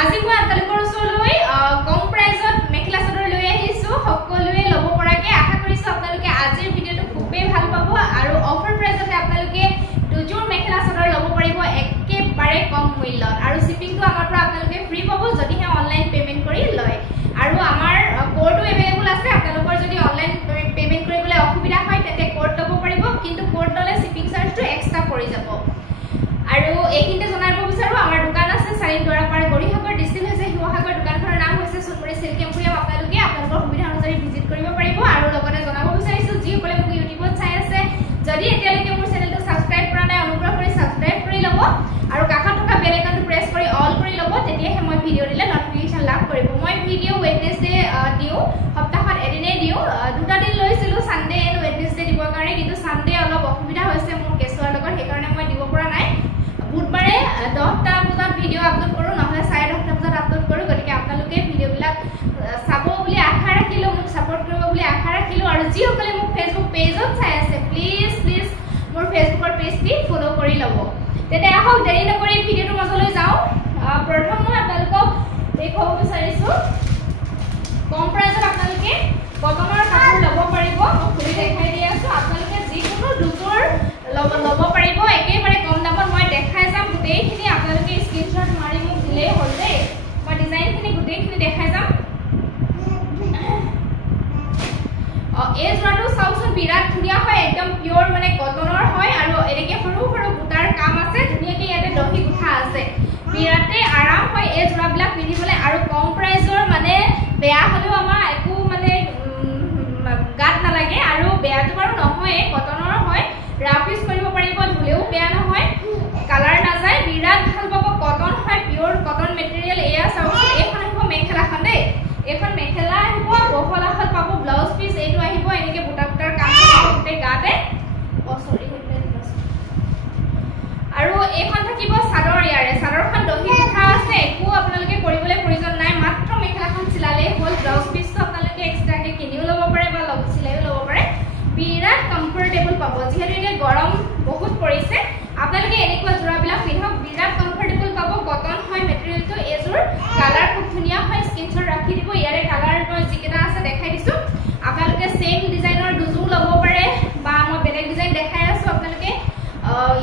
আজি মই আপোনালোকৰ ওচৰলৈ কম প্ৰাইজত মেখেলা চাদৰ লৈ আহিছো সকলোৱে ল'ব পৰাকে আশা কৰিছো আপোনালোকে আজিৰ ভিডিওটো খুবেই ভাল পাব আৰু অফাৰ প্ৰাইজতে আপোনালোকে দুজোৰ মেখেলা চাদৰ ল'ব পাৰিব একেবাৰে কম মূল্যত আৰু শিপিংটো আমাৰ পৰা আপোনালোকে ফ্ৰী পাব যদিহে অনলাইন পেমেন্ট কৰি লয় আৰু আমাৰ কোডটো এভেইলেবল আছে আপোনালোকৰ যদি অনলাইন পেমেন্ট কৰিবলৈ অসুবিধা হয় তেতে কোড ল'ব পাৰিব কিন্তু কোড ল'লে শিপিং চাৰ্জটো এক্সট্ৰা পৰি যাব আৰু এইখিনিতে জনাব বিচাৰো আমাৰ দোকান আছে চাৰিদুৱাৰপাৰ গৰিহাগৰ ডিস্ট্ৰিক্ট হৈছে শিৱসাগৰ দোকানখনৰ নাম হৈছে সোণমুৰি সিল্ক এম্পোৰিয়াম আপোনালোকে আপোনালোকৰ সুবিধা অনুযায়ী ভিজিট কৰিব পাৰিব আৰু লগতে জনাব বিচাৰিছো যিসকলে মোক ইউটিউবত চাই আছে যদি এতিয়ালৈকে মোৰ চেনেলটো সাবস্ক্ৰাইব কৰা নাই অনুগ্ৰহ কৰি সাবস্ক্ৰাইব কৰি ল'ব আৰু কাষত থকা বেল আইকনটো প্ৰেছ কৰি অল কৰি ল'ব তেতিয়াহে মই ভিডিও দিলে নটিফিকেশন লাভ কৰিব মই ভিডিও ওয়েডনেসডে দিও সপ্তাহত এদিনে দিও দুটা দিন লৈছিলো সানডে এণ্ড ওয়েডনেসডে দিবৰ কাৰণে কিন্তু সানডে অলপ অসুবিধা হৈছে মোৰ কেছৰ লগত সেইকাৰণে মই দিব পৰা নাই বুধবাৰে 10টা বজাত ভিডিও আপলোড কৰো নহলে 10:30 বজাত আপলোড কৰো গতিকে আপোনালোকে ভিডিও বিলাক চাব বুলি আশা ৰাখিলো মোক সাপোৰ্ট কৰিব বুলি আশা ৰাখিলো আৰু যিসকলে মোক ফেসবুক পেজত চাই আছে প্লিজ মোৰ ফেসবুকৰ পেজটি ফলো কৰি ল'ব তেতে আহক দেৰি নকৰি ভিডিওটো মাজলৈ যাও প্ৰথম মই আপোনালোকক দেখাব বিচাৰিছো কম প্ৰাইজত আপোনালোকে কটনৰ কাপোৰ ল'ব পাৰিব মই খুলি দেখাই দি আছো আপোনালোকে যিকোনো দুজোৰ ল'ব পাৰিব একেবাৰে কম দামত মই দেখাই যাম গোটেইখিনি আপোনালোকে স্ক্ৰিনশ্বট মাৰি মোক দিলেই হ'ল দেই মই ডিজাইনখিনি গোটেইখিনি দেখাই যাম এই জোৰাটো চাওকচোন বিৰাট ধুনীয়া হয় একদম পিওৰ মানে কটনৰ হয় আৰু এনেকে সৰু সৰু বুটাৰ কাম আছে ধুনীয়াকে ইয়াতে দহি গুঠা আছে বিৰাটে আৰাম হয় এই জোৰাবিলাক পিন্ধিবলৈ আৰু কম প্ৰাইজৰ মানে বেয়া হলেও আমাৰ একো মানে গাত নালাগে আৰু বেয়াটো বাৰু নহয় কটনৰ হয় ৰাফ ইউজ কৰিব পাৰিব ধুলেও বেয়া নহয় কালাৰ নাযায় বিৰাট ভাল পাব কটন হয় পিওৰ কটন মেটেৰিয়েল এয়া চাওকচোন এইখন আহিব মেখেলাখন দেই এইখন মেখেলা আহিব বহল আহল পাব ব্লাউজ পিস এইটো আহিব এনেকে বুটা বুটাৰ কাম গোটেই গাতে সৰি আৰু এইখন থাকিব চাদৰ ইয়াৰে চাদৰখন দহি গুঠা আছে একো আপোনালোকে কৰিবলৈ প্ৰয়োজন নাই মাত্ৰ মেখেলাখন চিলালেই হ'ল ব্লাউজ পিসটো আপোনালোকে এক্সট্ৰাকে কিনিও ল'ব পাৰে বা চিলাইও ল'ব পাৰে বিৰাট কমফৰ্টেবল পাব যিহেতু এতিয়া গৰম বহুত পৰিছে আপোনালোকে এনেকুৱা জোৰাবিলাক পিন্ধক বিৰাট কমফৰ্টেবল পাব কটন হয় মেটেৰিয়েলটো এজোৰ কালাৰ খুব ধুনীয়া হয় স্ক্ৰিনশ্বট ৰাখি দিব ইয়াৰে কালাৰ মই যিকেইটা আছে দেখাই দিছো আপোনালোকে সেম ডিজাইনৰ দুজোৰ ল'ব পাৰে বা মই বেলেগ ডিজাইন দেখাই আছো আপোনালোকে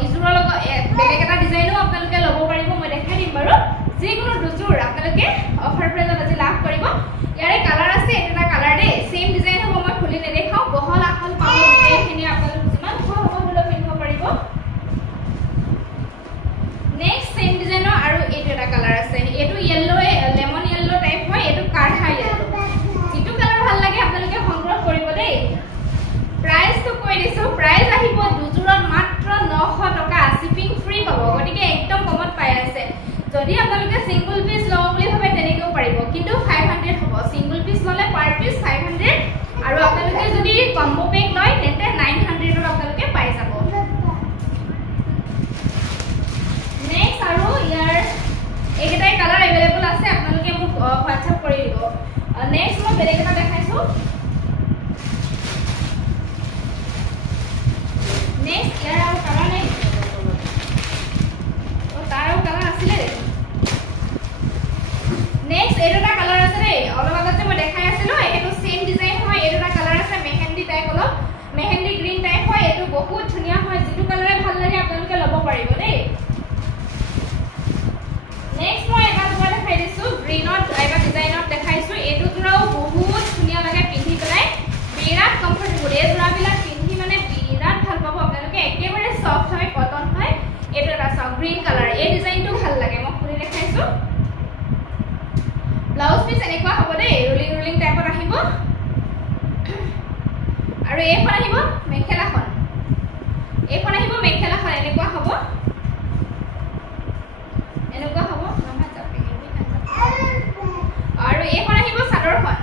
ইজোৰৰ লগত বেলেগ এটা ডিজাইনো আপোনালোকে ল'ব পাৰিব মই দেখাই দিম বাৰু যিকোনো দুজোৰ আপোনালোকে অফাৰ প্ৰাইজত আজি লাভ কৰিব ইয়াৰে কালাৰ আছে এটা কালাৰ দেই সেম ডিজাইন হ'ব মই খুলি নেদেখাও বহল আহল পাব এইখিনি আপোনালোকে যিমান সহজ হ'লেও পিন্ধিব পাৰিব নেক্সট সেম ডিজাইনৰ আৰু এইটো এটা কালাৰ আছে এইটো ইয়েলো লেমন ইয়েলো টাইপ হয় এইটো কাঢ়া ইয়েলো যিটো কালাৰ ভাল লাগে আপোনালোকে সংগ্ৰহ কৰিব দেই প্ৰাইসটো কৈ দিছো প্ৰাইস আহিব দুজোৰত মাত্ৰ 900 টকা শিপিং ফ্ৰী পাব গতিকে একদম কমত পাই আছে যদি আপোনালোকে সিঙ্গল পিস লও বুলি ভাবে তেনেকেও পাৰিব কিন্তু 500 হ'ব সিঙ্গল পিস ললে পাৰ পিস 500 আৰু আপোনালোকে যদি কম্বো পেক লয় তেতে 900 ৰ আপোনালোকে পাই যাব নেক্সট আৰু ইয়াৰ এইকেইটাই কালাৰ এভেইলেবল আছে আপোনালোকে মোক WhatsApp কৰি দিব নেক্সট মই বেলেগ এটা দেখাইছো নেক্সট ইয়াৰ আৰু কালাৰ নাই তাৰো কালাৰ আছিলে নেক্সট এইটা কালাৰ আছে ৰে অলপ আগতে মই দেখাই আছিলো এটো সেম ডিজাইন হয় এইটা কালাৰ আছে মেহেন্দি টাইপ অলপ মেহেন্দি গ্ৰীন টাইপ হয় এটো বহুত ধুনীয়া হয় যেটো কালাৰে ভাল লাগে আপোনালোকে ল'ব পাৰিব দেই নেক্সট মই এটা জোৰা দেখাই দিছো গ্ৰীনত এটা ডিজাইনত দেখাইছো এইটো জোৰাও বহুত ধুনীয়া লাগে পিন্ধি পেলাই বিৰাট কমফৰ্টেবল এই জোৰাবিলাক পিন্ধি মানে বিৰাট ভাল পাব আপোনালোকে একেবাৰে সফট হয় কটন হয় এইটো এটা সফট গ্ৰীন কালাৰ এই ডিজাইনটো ভাল লাগে মই খুলি দেখাইছো ব্লাউজ পিস এনেকুৱা হ'ব দেই ৰোলিং টাইপত আহিব আৰু এইখন আহিব মেখেলাখন এনেকুৱা হ'ব নহয় চাপি আৰু এইখন আহিব চাদৰখন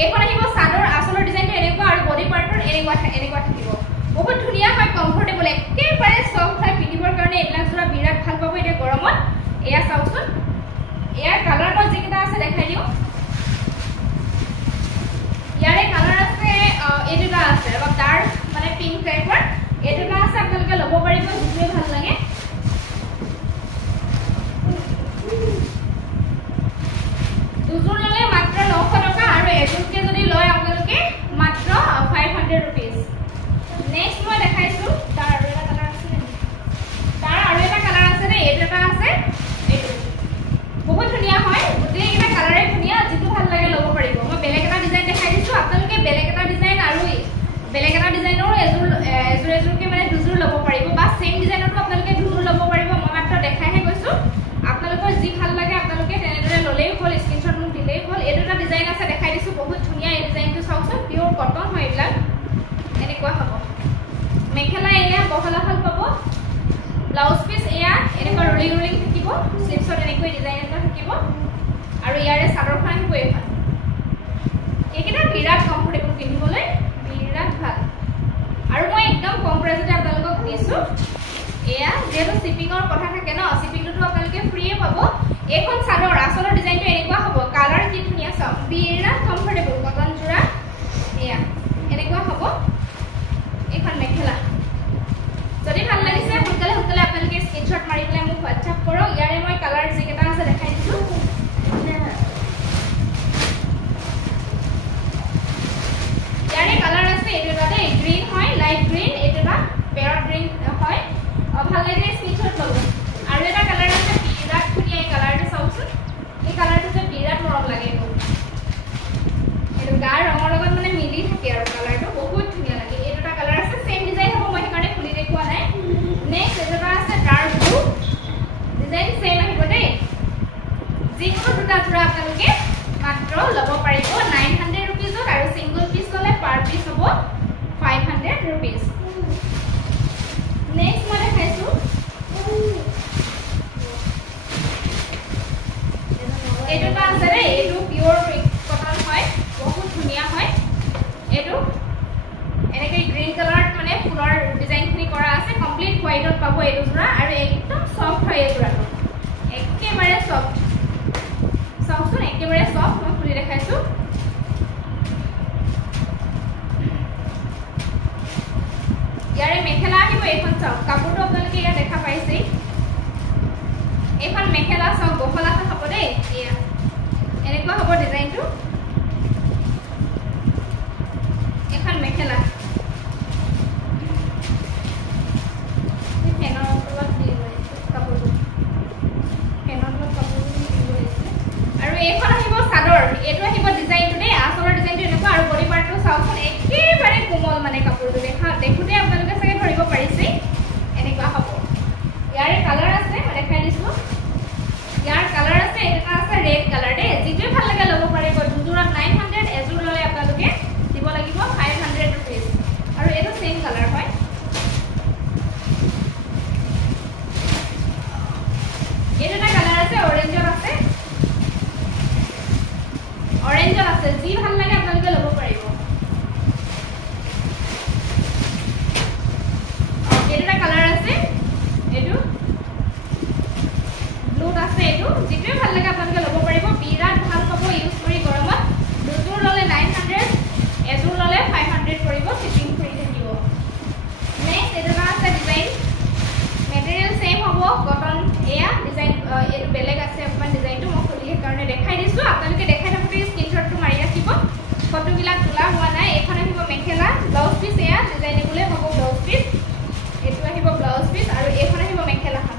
এইখন আহিব চাদৰ আসলৰ ডিজাইনটো এনেকুৱা আৰু বডি পাৰ্টৰ এনেকুৱা থাকিব বহুত ধুনীয়া হয় কমফৰ্টেবল একেবাৰে সফট হয় পিন্ধিবৰ কাৰণে এইবিলাক জোৰা বিৰাট ভাল পাব এতিয়া গৰমত এয়া চাওকচোন ইয়াৰ কালাৰ মই যিকেইটা আছে দেখাই দিও ইয়াৰে কালাৰ আছে এইটা আছে অলপ ডাৰ্ক মানে পিংক টাইপৰ এইটা আছে আপোনালোকে ল'ব পাৰিব যিটোৱে ভাল লাগে ৰোলিং ৰোলিং থাকিব স্লিপছত এনেকৈ ডিজাইন এটা থাকিব আৰু ইয়াৰে চাদৰখন আহিব এইখন এইকেইটা বিৰাট কমফৰ্টেবল পিন্ধিবলৈ বিৰাট ভাল আৰু মই একদম কম প্ৰাইজতে আপোনালোকক দিছো এয়া যেটো শিপিংৰ কথা থাকে ন শিপিংটো আপোনালোকে ফ্ৰীয়ে পাব এখন চাদৰ আসলৰ ডিজাইনটো এনেকুৱা হ'ব কালাৰ কি ধুনিয়া সব বিৰাট কমফৰ্টেবল কটন জোৰা এয়া এনেকুৱা হ'ব এখন মেখেলা যদি ভাল লাগিছে সোনকালে সোনকালে আপোনালোকে স্ক্ৰিনশ্বট মাৰি পেলাই মোক WhatsApp কৰক ইয়াৰে মই কালাৰ যিকেইটা আছে দেখাই দিছো ইয়াৰে কালাৰ আছে এইটো এটা গ্ৰীন হয় লাইট গ্ৰীন এইটো এটা পেৰট গ্ৰীন হয় ভাল লাগিলে স্ক্ৰিনশ্বট ল'ব আৰু এটা কালাৰ আছে বিৰাট ধুনিয়া এই কালাৰটো চাওকচোন এই কালাৰটো যে বিৰাট মৰম লাগে এইটো গাৰ ৰঙৰ লগত মানে মিলি থাকে আৰু কালাৰটো বহুত ধুনিয়া লাগে এইটো এটা কালাৰ আছে সেম ডিজাইন হ'ব মই সেইকাৰণে খুলি দেখুৱা নাই নেক্সট এটা আছে ডাৰ্ক ব্লু ডিজাইন সেম আহিব দেই যিকোনো দুটা জোৰা আপোনালোকে মাত্ৰ ল'ব পাৰিব 900 रुपीसত আৰু সিঙ্গল পিস ল'লে পাৰ পিস হ'ব 500 रुपीस নেক্সট মই দেখাইছো এইটো আছে ৰে এইটো পিওৰ কটন হয় বহুত ধুনিয়া হয় এইটো এনেকে গ্ৰীন কালাৰ মানে ফুলৰ ডিজাইনখিনি কৰা আছে কমপ্লিট হোৱাইটত পাব এইটো জোৰা আৰু একদম সফট হয় এই জোৰাটো একেবাৰে সফট চাওকচোন একেবাৰে সফট মই খুলি দেখাইছো ইয়াৰে মেখেলা আহিব এইখন চাওক কাপোৰটো আপোনালোকে ইয়াত দেখা পাইছে এইখন মেখেলা চাওক বহলাখন হ'ব দেই এয়া এনেকুৱা হ'ব ডিজাইনটো এখন মেখেলা ফেনৰ তলত দি কাপোৰটো ফেনৰ তলত কাপোৰটো দিব লাগিছে আৰু এইখন আহিব চাদৰ এইটো আহিব ডিজাইনটো দেই আসলৰ ডিজাইনটো এনেকুৱা আৰু বডি পাৰ্টটো চাওকচোন একেবাৰে কোমল মানে কাপোৰটো দেখোঁতে আপোনালোকে চাগে ধৰিব পাৰিছে এনেকুৱা হ'ব ইয়াৰে কালাৰ আছে মই দেখাই দিছো ইয়াৰ কালাৰ আছে এটা আছে ৰেড কালাৰ দেই যিটোৱে ভাল লাগে ল'ব পাৰিব দুজোৰত 900 এজোৰ ল'লে আপোনালোকে দিব লাগিব 500 रुपीस আৰু এইটো সেম কালাৰ হয় এইটো এটা কালাৰ আছে অৰেঞ্জৰ আছে যি ভাল লাগে আপোনালোকে ল'ব পাৰিব এইটো এটা কালাৰ আছে এইটো ব্লুত আছে এইটো যিটোৱে ভাল লাগে আপোনালোকে ল'ব পাৰিব বিৰাট ভাল পাব ইউজ কৰি গৰমত দুজোৰ ল'লে 900 এজোৰ ল'লে 500 পৰিব শিপিং ফ্ৰী থাকিব নেক্সট এইটো আছে ডিজাইন মেটেৰিয়েল সেম হ'ব কটন এয়া ডিজাইন এইটো বেলেগ আছে অকমান ডিজাইনটো মই খুলি কাৰণে দেখাই দিছো আপোনালোকে দেখাই থাকোঁতে স্ক্ৰিনশ্বটটো মাৰি ৰাখিব ফটোবিলাক তোলা হোৱা নাই এখন আহিব মেখেলা ব্লাউজ পিস এয়া ডিজাইনেবলে হ'ব ব্লাউজ পিস এইটো আহিব ব্লাউজ পিস আৰু এইখন আহিব মেখেলাখন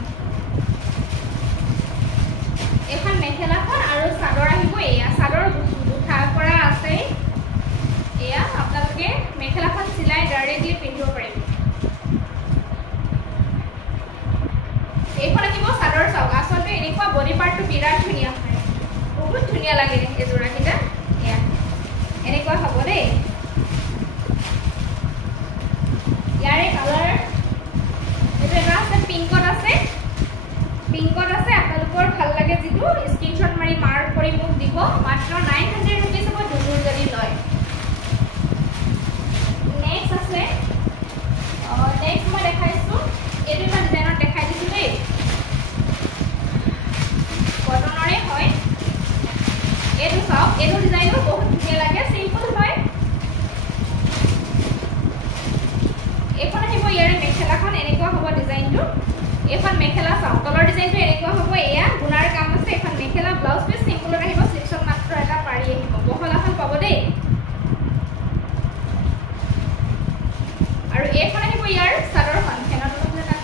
এখন মেখেলাখন আৰু চাদৰ আহিব এয়া চাদৰ দুটা কৰা আছে এয়া আপোনালোকে মেখেলাখন চিলাই ডাইৰেক্টলি পিন্ধিব পাৰিব এইখন আহিব চাদৰ চাওক আচলতে এনেকুৱা বডি পাৰ্টটো বিৰাট ধুনিয়া হয় বহুত ধুনিয়া লাগে এই জোৰাকিটা এয়া এনেকুৱা হ'ব দেই ইয়াৰে কালাৰ এইটো এটা আছে পিংকত আছে আপোনালোকৰ ভাল লাগে যিটো স্ক্ৰিনশ্বট মাৰি মাৰ্ক কৰি মোক দিব মাত্ৰ 900 रुपीस হ'ব দুজোৰ যদি লয় নেক্সট আছে নেক্সট মই দেখাইছো এইটো এটা ডিজাইনত দেখাই দিছো দেই কটনৰে হয় এইটো চাওক এইটো ডিজাইনটো বহুত ধুনীয়া লাগে সিম্পল হয় এইখন আহিব ইয়াৰে মেখেলাখন এনেকুৱা হ'ব ডিজাইনটো এইখন মেখেলা চাওক তলৰ ডিজাইনটো এনেকুৱা হ'ব এয়া গুণাৰ কাম আছে এখন মেখেলা ব্লাউজ পিস সিম্পলত আহিব স্লিপছত মাত্ৰ এটা পাৰি আহিব বহলাখন পাব দেই আৰু এইখন আহিব ইয়াৰ চাদৰখন ফেনৰ তলত এটা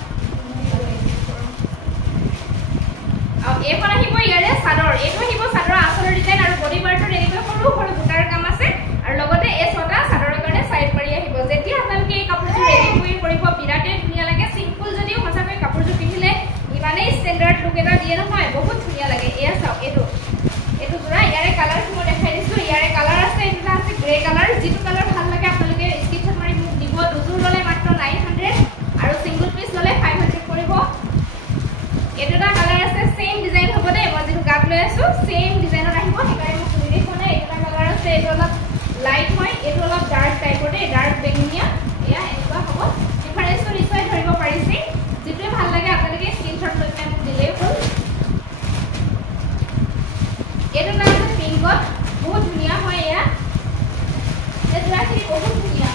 আৰু এইখন আহিব ইয়াৰে চাদৰ এইটো আহিব চাদৰ আসলৰ ডিজাইন আৰু বডি পাৰ্টৰ এনেকুৱা সৰু সৰু বুটাৰ কাম আছে আৰু লগতে এই ছটা চাদৰৰ কাৰণে সাইড মাৰি আহিব যেতিয়া আপোনালোকে এই কাপোৰটো ৰেডি কৰিব বিৰাটে ধুনীয়া লাগে সিম্পল যদিও সঁচাকৈ কাপোৰটো পিন্ধিলে ইমানেই ষ্টেণ্ডাৰ্ড লুক এটা দিয়ে নহয় বহুত ধুনীয়া লাগে এয়া চাওক এইটো জোৰা ইয়াৰে কালাৰটো মই দেখাই দিছো ইয়াৰে কালাৰ আছে এটা আছে গ্ৰে কালাৰ যিটো কালাৰ ভাল লাগে আপোনালোকে স্ক্ৰিনশ্বট মাৰি মোক দিব দুজোৰ ল'লে মাত্ৰ 900 আৰু সিঙ্গল পিস ল'লে 500 পৰিব এইটো এটা লৈ আছো সেম ডিজাইনত আহিব হেকাৰে মই খুলি দেখো না এটা কালাৰ আছে এটা অলপ লাইট হয় এটা অলপ ডাৰ্ক টাইপৰ দে ডাৰ্ক বেঙুনিয়া এয়া এনেকুৱা হ'ব ডিফাৰেন্সটো নিশ্চয় ধৰিব পাৰিছে যেটোৱে ভাল লাগে আপোনালোকে স্ক্ৰিনশ্বট লৈ পেলাই মোক দিলেই হ'ল এটা নাম আছে পিংকত বহুত ধুনিয়া হয় এয়া এটা ৰাখি বহুত ধুনিয়া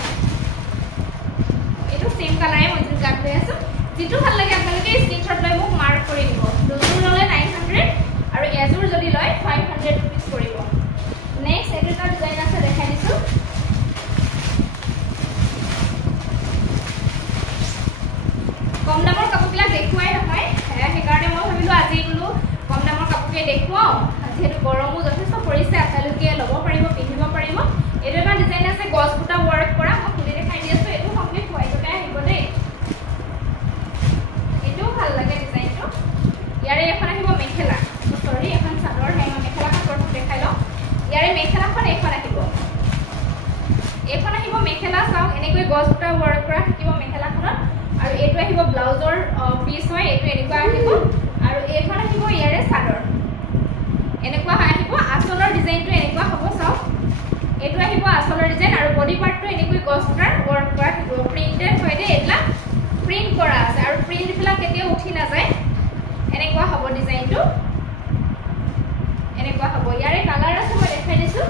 এটো সেম কালাৰে মই গাত লৈ আছো যেটো ভাল লাগে আপোনালোকে স্ক্ৰিনশ্বট লৈ মোক মাৰ্ক কৰি দিব দুজোৰ ললে 900 আৰু এজোৰ যদি লয় 500 रुपीस পৰিব নেক্সট এটা ডিজাইন আছে দেখাই দিছো কম দামৰ কাপোৰবিলাক দেখুৱাই নহয় হেকাৰণে মই ভাবিলো আজি বোলো কম দামৰ কাপোৰকে দেখুৱাও যেহেতু গৰমো যথেষ্ট পৰিছে আপোনালোকে ল'ব পাৰিব পিন্ধিব পাৰিব এটা এটা ডিজাইন আছে গছ বুটা ৱৰ্ক কৰা মই খুলি দেখাই দি আছো এটো কমপ্লিট হোৱাইটতে আহিব দেই এটো ভাল লাগে ডিজাইনটো ইয়াৰে এখন আহিব মেখেলা সৰি এখন চাদৰ হে মই মেখেলাখন প্ৰথম দেখাই লওঁ ইয়াৰে মেখেলাখন এখন আহিব মেখেলা চাওক এনেকৈ গছ বুটা ৱৰ্ক কৰা থাকিব মেখেলাখনত আৰু এটো আহিব ব্লাউজৰ পিস হয় এটো এনেকুৱা আহিব আৰু এখন আহিব ইয়াৰে চাদৰ এনেকুৱা আহিব আঁচলৰ ডিজাইনটো এনেকুৱা হ'ব চাওক এটো আহিব আঁচলৰ ডিজাইন আৰু বডি পাৰ্টটো এনেকৈ গছ বুটাৰ ৱৰ্ক কৰা থাকিব প্ৰিন্টেড হয় দে এটা প্ৰিন্ট কৰা আছে আৰু প্ৰিন্ট বিলাক কেতিয়াও উঠি নাযায় এনেকুৱা হ'ব ডিজাইনটো এনেকুৱা হ'ব ইয়াৰে কালাৰ আছে মই দেখাই দিছো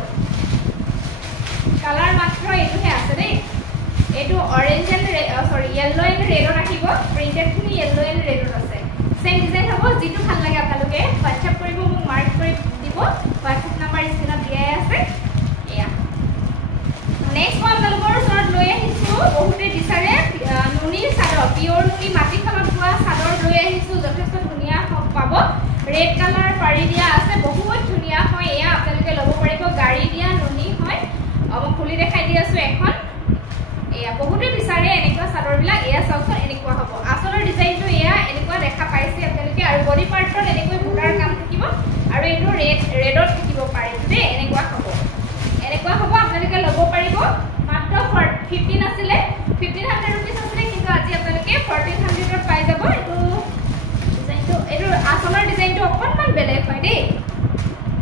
কালাৰ মাত্ৰ এটোহে আছে দেই এটো অৰেঞ্জ এণ্ড সৰি ইয়েলো এণ্ড ৰেডত আহিব প্ৰিন্টেড খিনি ইয়েলো এণ্ড ৰেডত আছে সেম ডিজাইন হ'ব যেটো ভাল লাগে আপোনালোকে WhatsApp কৰিব মোক মাৰ্ক কৰি দিব WhatsApp নম্বৰ স্ক্ৰিনত দিয়াই আছে এয়া নেক্সট মই আপোনালোকৰ ওচৰত লৈ আহিছো বহুতে বিচাৰে নুনিৰ চাদৰ পিওৰ নুনি মাটিখনত পোৱা চাদৰ লৈ আহিছো যথেষ্ট ধুনিয়া পাব ৰেড কালাৰ পাৰি দিয়া আছে বহুত ধুনিয়া হয় এয়া আপোনালোকে ল'ব পাৰিব গাড়ী দিয়া নুনি হয় মই খুলি দেখাই দি আছো এখন এয়া বহুতে বিচাৰে এনেকুৱা চাদৰবিলাক এয়া চাওকচোন এনেকুৱা হ'ব আচলৰ ডিজাইনটো এয়া এনেকুৱা দেখা পাইছে আপোনালোকে আৰু বডি পাৰ্টত এনেকৈ বুটাৰ কাম থাকিব আৰু এইটো ৰেডত থাকিব পাৰে দেই এনেকুৱা হ'ব আপোনালোকে ল'ব পাৰিব মাত্ৰ 15 আছিলে 1500 रुपीस আছিলে কিন্তু আজি আপোনালোকে 1400 ত পাই যাব এটো আচলৰ ডিজাইনটো অকনমান বেলেগ হয় দেই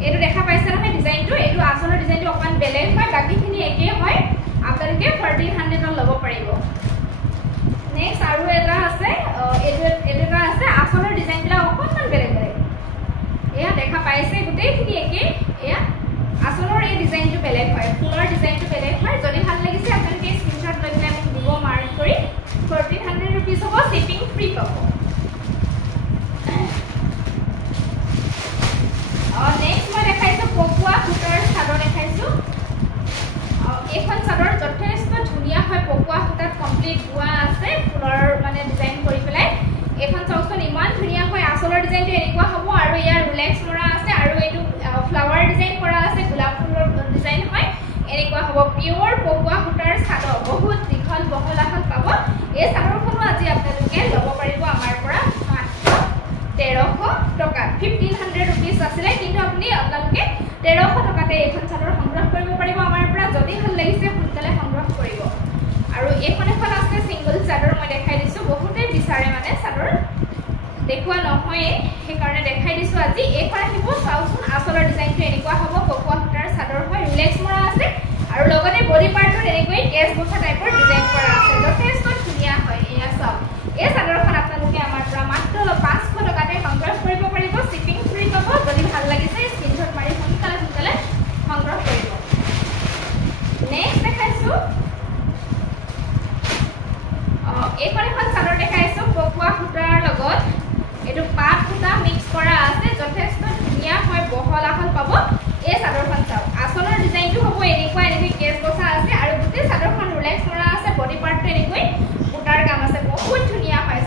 এটো দেখা পাইছে নহয় ডিজাইনটো এটো আচলৰ ডিজাইনটো অকনমান বেলেগ হয় বাকিখিনি একে হয় আপোনালোকে 1400 ত ল'ব পাৰিব নেক্সট আৰু এটা আছে এটা আছে আচলৰ ডিজাইনবিলাক অকনমান বেলেগ এয়া দেখা পাইছে গোটেইখিনি একে এয়া আচলৰ এই ডিজাইনটো বেলেগ হয় ফুলৰ ডিজাইনটো বেলেগ হয় যদি ভাল লাগিছে আপোনালোকে স্ক্ৰিনশ্বট লৈ পেলাই মোক দিব মাৰ্ক কৰি 1400 रुपीस হ'ব শিপিং ফ্ৰী পাব নেক্সট মই দেখাইছো পকুৱা সূতাৰ চাদৰ দেখাইছো এখন চাদৰ যথেষ্ট ধুনিয়া হয় পকুৱা সূতাত কমপ্লিট বোৱা আছে ফুলৰ মানে ডিজাইন কৰি পেলাই এখন চাওকচোন ইমান ধুনিয়া হয় আচলৰ ডিজাইনটো এনেকুৱা হ'ব আৰু ইয়াৰ ৰিলেক্স মৰা আছে আৰু এইটো ফ্লাৱাৰ ডিজাইন কৰা আছে গোলাপ ফুলৰ ডিজাইন হয় এনেকুৱা হ'ব পিওৰ পকুৱা সূতাৰ চাদৰ বহুত দীঘল বহল আহল পাব এই চাদৰখনো আজি আপোনালোকে ল'ব পাৰিব আমাৰ পৰা মাত্ৰ 1300 টকা 1500 रुपीस আছিলে কিন্তু আপোনালোকে 1300 টকাতে এখন চাদৰ সংগ্ৰহ কৰিব পাৰিব আমাৰ পৰা যদি ভাল লাগিছে সোনকালে সংগ্ৰহ কৰিব আৰু এখন আছে সিঙ্গল চাদৰ মই দেখাই দিছো বহুতে বিচাৰে মানে চাদৰ দেখুৱা নহয় হেকাৰণে দেখাই দিছো আজি এখন আহিব চাওচোন আচলৰ ডিজাইনটো এনেকুৱা হ'ব পকুৱা সূতাৰ চাদৰ হয় ৰিলেক্স মৰা আছে আৰু লগতে বডি পাৰ্টত এনেকৈ কেছ বছা টাইপৰ ডিজাইন কৰা আছে যথেষ্ট ধুনিয়া হয় এয়া চাওক এই চাদৰখন আপোনালোকে আমাৰ পৰা মাত্ৰ 500 টকাতে সংগ্ৰহ কৰিব পাৰিব শিপিং ফ্ৰী পাব যদি ভাল লাগিছে স্ক্ৰিনশ্বট মাৰি সোনকালে সংগ্ৰহ কৰিব নেক্সট দেখাইছো এখন চাদৰ দেখাইছো পকুৱা সূতাৰ লগত এটো পাট সূতা মিক্স কৰা আছে যথেষ্ট ধুনিয়া হয় বহল আহল পাব এই চাদৰখন চাওক আচলৰ ডিজাইনটো হ'ব এনেকুৱা কেছ বছা আছে আৰু গোটেই চাদৰখন ৰিলেক্স কৰা আছে বডি পাৰ্টটো এনেকৈ বুটাৰ কাম আছে বহুত ধুনিয়া হয়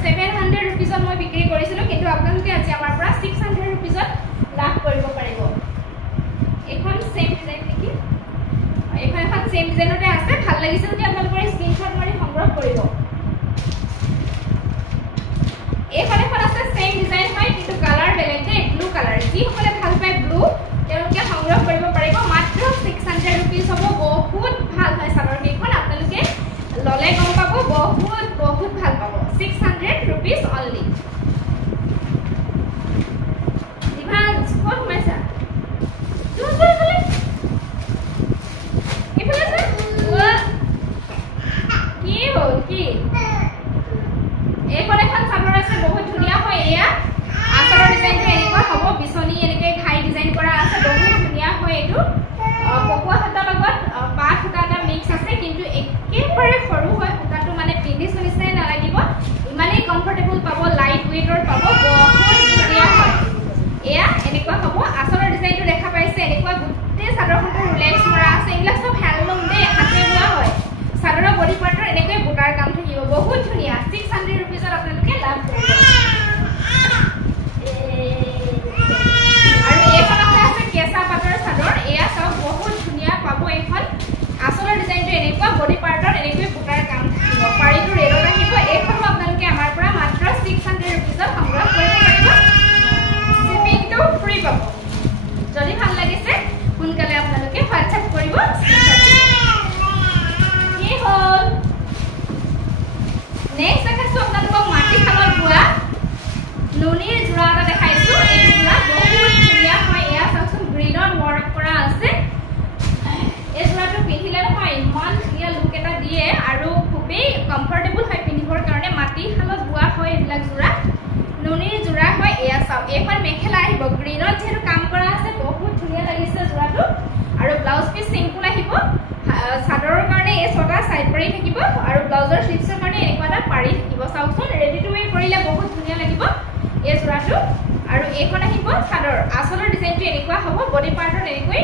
এইখন আহিব চাদৰ আসলৰ ডিজাইনটো এনেকুৱা হ'ব বডি পাৰ্টত এনেকৈ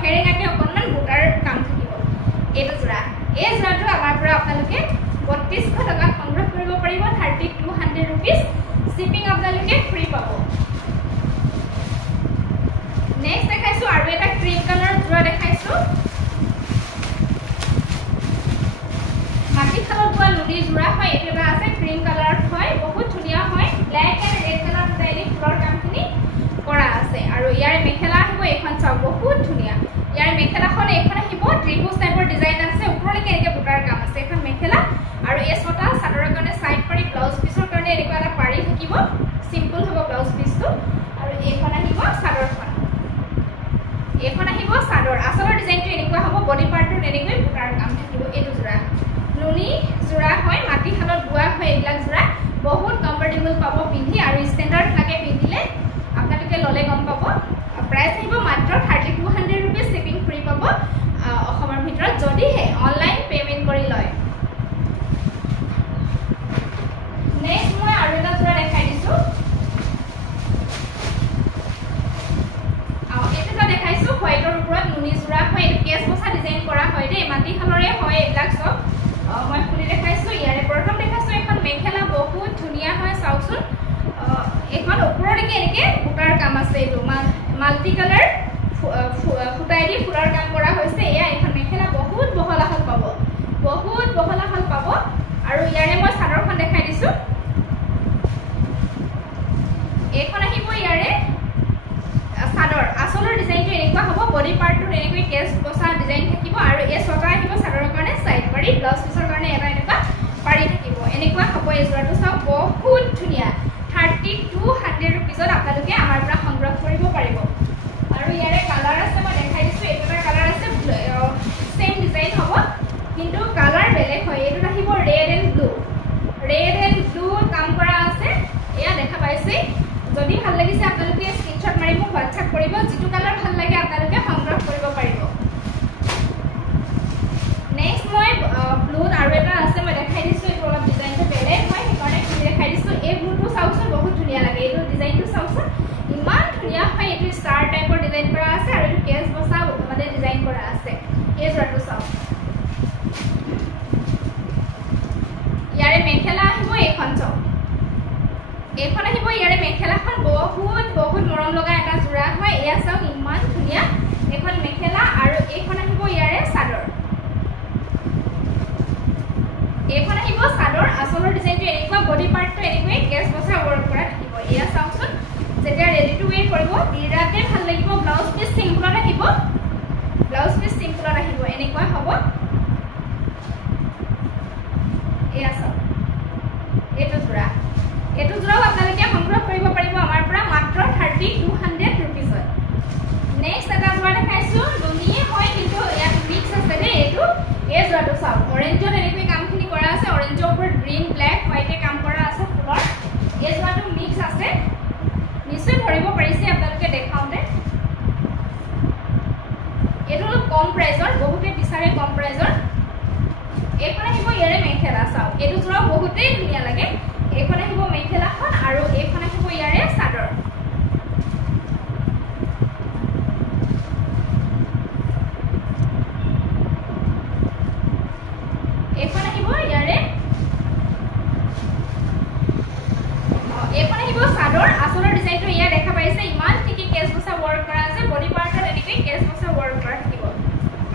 হেৰেঙাকে অকণমান বুটাৰ কাম থাকিব এইটো জোৰা এই জোৰাটো আমাৰ পৰা আপোনালোকে 3200 টকাত সংগ্ৰহ কৰিব পাৰিব 3200 rupees শিপিং আপোনালোকে ফ্ৰী পাব নেক্সট দেখাইছো আৰু এটা ক্ৰীম কালাৰ জোৰা দেখাইছো মাটি খালত পোৱা লুডি জোৰা হয় এইটো এটা আছে ক্ৰীম কালাৰত হয় বহুত ধুনীয়া হয় ব্ল্যাক এণ্ড ৰেড কালাৰ ষ্টাইলি ফুলৰ কামখিনি কৰা আছে আৰু ইয়াৰ মেখেলা আহিব এখন চাওক বহুত ধুনীয়া ইয়াৰ মেখেলাখন এখন আহিব ত্ৰিভুজ টাইপৰ ডিজাইন আছে ওপৰলৈকে এনেকৈ বুটাৰ কাম আছে এখন মেখেলা আৰু এই ছটা চাদৰৰ কাৰণে সাইড পাৰি ব্লাউজ পিছৰ কাৰণে এনেকুৱা এটা পাৰি থাকিব সিম্পল হ'ব ব্লাউজ পিছটো আৰু এইখন আহিব চাদৰখন এইখন আহিব চাদৰ আসলৰ ডিজাইনটো এনেকুৱা হ'ব বডি পাৰ্টত এনেকৈ বুটাৰ কাম থাকিব এইটো জোৰা নুনি জোৰা হয় মাটি খালত বোৱা হয় এইবিলাক জোৰা বহুত কমফৰ্টেবল পাব পিন্ধি আৰু ষ্টেণ্ডাৰ্ড লাগে পিন্ধিলে আপোনালোকে ললে গম পাব প্ৰাইস আহিব মাত্ৰ 3200 rupees শিপিং ফ্ৰী পাব অসমৰ ভিতৰত যদিহে অনলাইন পেমেন্ট কৰি লয় নেক্সট মই আৰু এটা জোৰা দেখাই দিছো এটা দেখাইছো হোৱাইটৰ ওপৰত নুনি জোৰা হয় এইটো কেছ বসা ডিজাইন কৰা হয় দেই মাটি খালৰে হয় এইবিলাক সব মই খুলি দেখাইছো ইয়াৰে প্ৰথম দেখাইছো এখন মেখেলা বহুত ধুনীয়া হয় চাওকচোন এখন ওপৰলৈকে এনেকে বুটাৰ কাম আছে এইটো মাল্টি কালাৰ ফুটাই দি ফুলৰ কাম কৰা হৈছে এয়া এখন মেখেলা বহুত বহল আহল পাব আৰু ইয়াৰে মই চাদৰখন দেখাই দিছো এইখন আহিব ইয়াৰে চাদৰ আসলৰ ডিজাইনটো এনেকুৱা হ'ব বডি পাৰ্টটো এনেকৈ কেছ বসা ডিজাইন থাকিব আৰু এই ছটা আহিব চাদৰৰ কাৰণে সাইড পাৰি ব্লাউজ পিছৰ কাৰণে এটা এনেকুৱা পাৰি থাকিব এনেকুৱা হ'ব এই জোৰাটো চাওক বহুত ধুনীয়া 3200 rupeesত আপোনালোকে আমাৰ পৰা সংগ্ৰহ কৰিব পাৰিব আৰু ইয়াৰে কালাৰ আছে মই দেখাই দিছো এটা কালাৰ আছে সেম ডিজাইন হ'ব কিন্তু কালাৰ বেলেগ হয় এইটো আহিব ৰেড এণ্ড ব্লু কাম কৰা আছে এয়া দেখা পাইছে যদি ভাল লাগিছে আপোনালোকে স্ক্ৰিনশ্বট মাৰি মোক WhatsApp কৰিব যেটো কালাৰ ভাল লাগে আপোনালোকে সংগ্ৰহ কৰিব পাৰিব নেক্সট মই ব্লুত আৰু এটা আছে মই দেখাই দিছো এইটো অলপ ডিজাইনটো বেলেগ হয় সেইকাৰণে মই দেখাই দিছো এই ব্লুটো চাওকচোন বহুত ধুনীয়া লাগে এইটো ডিজাইনটো চাওকচোন ইমান ধুনীয়া হয় এইটো ষ্টাৰ টাইপৰ ডিজাইন কৰা আছে আৰু এইটো কেছ বসা মানে ডিজাইন কৰা আছে এই জোৰাটো চাওক ইয়াৰে মেখেলা আহিব এইখন চাওক এইখন আহিব ইয়াৰে মেখেলাখন বহুত মৰম লগা এটা জোৰা হয় এয়া চাওক ইমান ধুনীয়া এখন মেখেলা আৰু এইখন আহিব ইয়াৰে চাদৰ এইখন আহিব চাদৰ আসলৰ ডিজাইনটো এনেকুৱা বডি পাৰ্টটো এনেকৈ কেছ বসা ৱৰ্ক কৰা থাকিব এয়া চাওকচোন যেতিয়া ৰেডি টু ৱেৰ কৰিব বিৰাটে ভাল লাগিব ব্লাউজ পিছ সিম্পলত আহিব এনেকুৱা হ'ব এয়া চাওক এইটো জোৰাও আপোনালোকে সংগ্ৰহ কৰিব পাৰিব আমাৰ পৰা মাত্ৰ 3200 rupeesত নেক্সট এটা জোৰা দেখাইছো নুনিয়ে হয় কিন্তু ইয়াত মিক্স আছে দেই এইটো এই জোৰাটো চাওক অৰেঞ্জত এনেকৈ কামখিনি কৰা আছে অৰেঞ্জৰ ওপৰত গ্ৰীণ ব্ল্যাক হোৱাইটে কাম কৰা আছে ফুলৰ এই জোৰাটো মিক্স আছে নিশ্চয় ধৰিব পাৰিছে আপোনালোকে দেখাওঁতে এইটো অলপ কম প্ৰাইজৰ বহুতে বিচাৰে কম প্ৰাইজৰ এইখন আহিব ইয়াৰে মেখেলা চাওক এইটো জোৰা বহুতেই ধুনীয়া লাগে এইখন আহিব মেখেলাখন আৰু এইখন আহিব ইয়াৰে চাদৰ এইখন আহিব ইয়াৰে এইখন আহিব চাদৰ আসলৰ ডিজাইনটো ইয়া দেখা পাইছে ইমান ঠিকে কেছ বসা ৱৰ্ক কৰা আছে বডি পাৰ্টত এনেকৈ কেছ বসা ৱৰ্ক কৰা থাকিব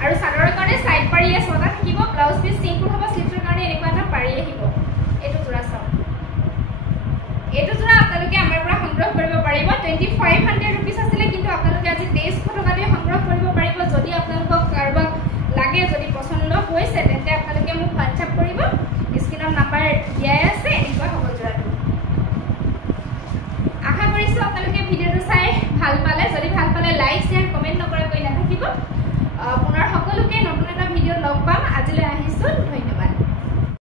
আৰু চাদৰৰ কাৰণে সাইড পাৰি ছটা থাকিব ব্লাউজ পিছ সিম্পল হ'ব স্লিভৰ কাৰণে এনেকুৱা এটা পাৰি আহিব এইটো জোৰা চাওক এইটো জোৰা আপোনালোকে আমাৰ পৰা সংগ্ৰহ কৰিব পাৰিব 2500 rupees আছিলে কিন্তু আপোনালোকে আজি 2300 টকাতে সংগ্ৰহ কৰিব পাৰিব যদি আপোনালোকক কাৰোবাক লাগে যদি পছন্দ হৈছে তেন্তে আপোনালোকে মোক WhatsApp কৰিব স্ক্ৰিনত নাম্বাৰ দিয়াই আছে এনেকুৱা হ'ব জোৰাটো